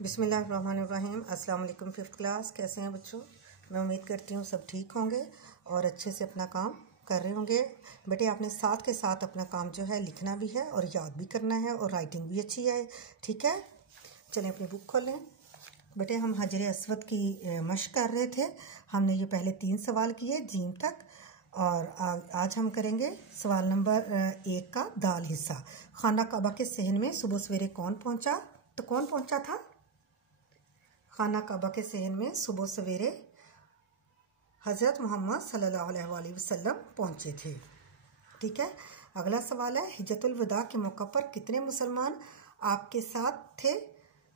बिस्मिल्लाहिर्रहमानिर्रहीम। अस्सलाम वालेकुम। फिफ्थ क्लास, कैसे हैं बच्चों? मैं उम्मीद करती हूँ सब ठीक होंगे और अच्छे से अपना काम कर रहे होंगे। बेटे आपने साथ के साथ अपना काम जो है लिखना भी है और याद भी करना है और राइटिंग भी अच्छी है, ठीक है? चलें अपनी बुक खोलें। बेटे हम हजर अस्वद की मशक कर रहे थे। हमने ये पहले 3 सवाल किए जीम तक और आज हम करेंगे सवाल नंबर 1 का दाल हिस्सा। खाना काबा के सहन में सुबह सवेरे कौन पहुंचा? तो कौन पहुंचा था? खाना काबा के सहन में सुबह सवेरे हज़रत मोहम्मद सल्लल्लाहु अलैहि वसल्लम पहुंचे थे, ठीक है। अगला सवाल है, हिज्जतुल विदा के मौका पर कितने मुसलमान आपके साथ थे?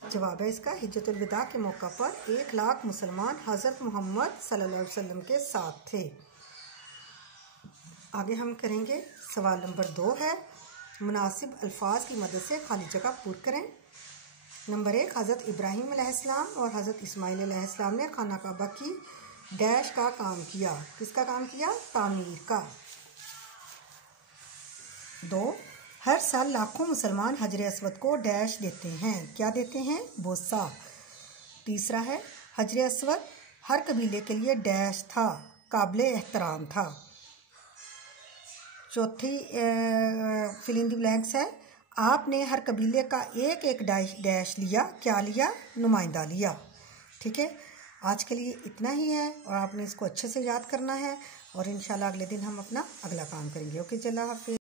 जवाब है इसका, हिज्जतुल विदा के मौका पर 1 लाख मुसलमान हज़रत मोहम्मद सल्लल्लाहु अलैहि वसल्लम के साथ थे। आगे हम करेंगे सवाल नंबर 2 है, मुनासिब अल्फाज की मदद से खाली जगह पूरी करें। नंबर 1, हज़रत इब्राहीम अलैहिस्सलाम और हज़रत इस्माइल अलैहिस्सलाम ने खाना काबा की डैश का काम किया। किसका काम किया? तामीर का। 2, हर साल लाखों मुसलमान हजर अस्वद को डैश देते हैं। क्या देते हैं? बोसा। तीसरा है, हजर अस्वद हर कबीले के लिए डैश था, काबिले एहतराम था। चौथी फिल इन द ब्लैंक्स है, आपने हर कबीले का एक एक डैश लिया। क्या लिया? नुमाइंदा लिया, ठीक है। आज के लिए इतना ही है और आपने इसको अच्छे से याद करना है और इंशाल्लाह अगले दिन हम अपना अगला काम करेंगे। ओके, चला हाफिज़।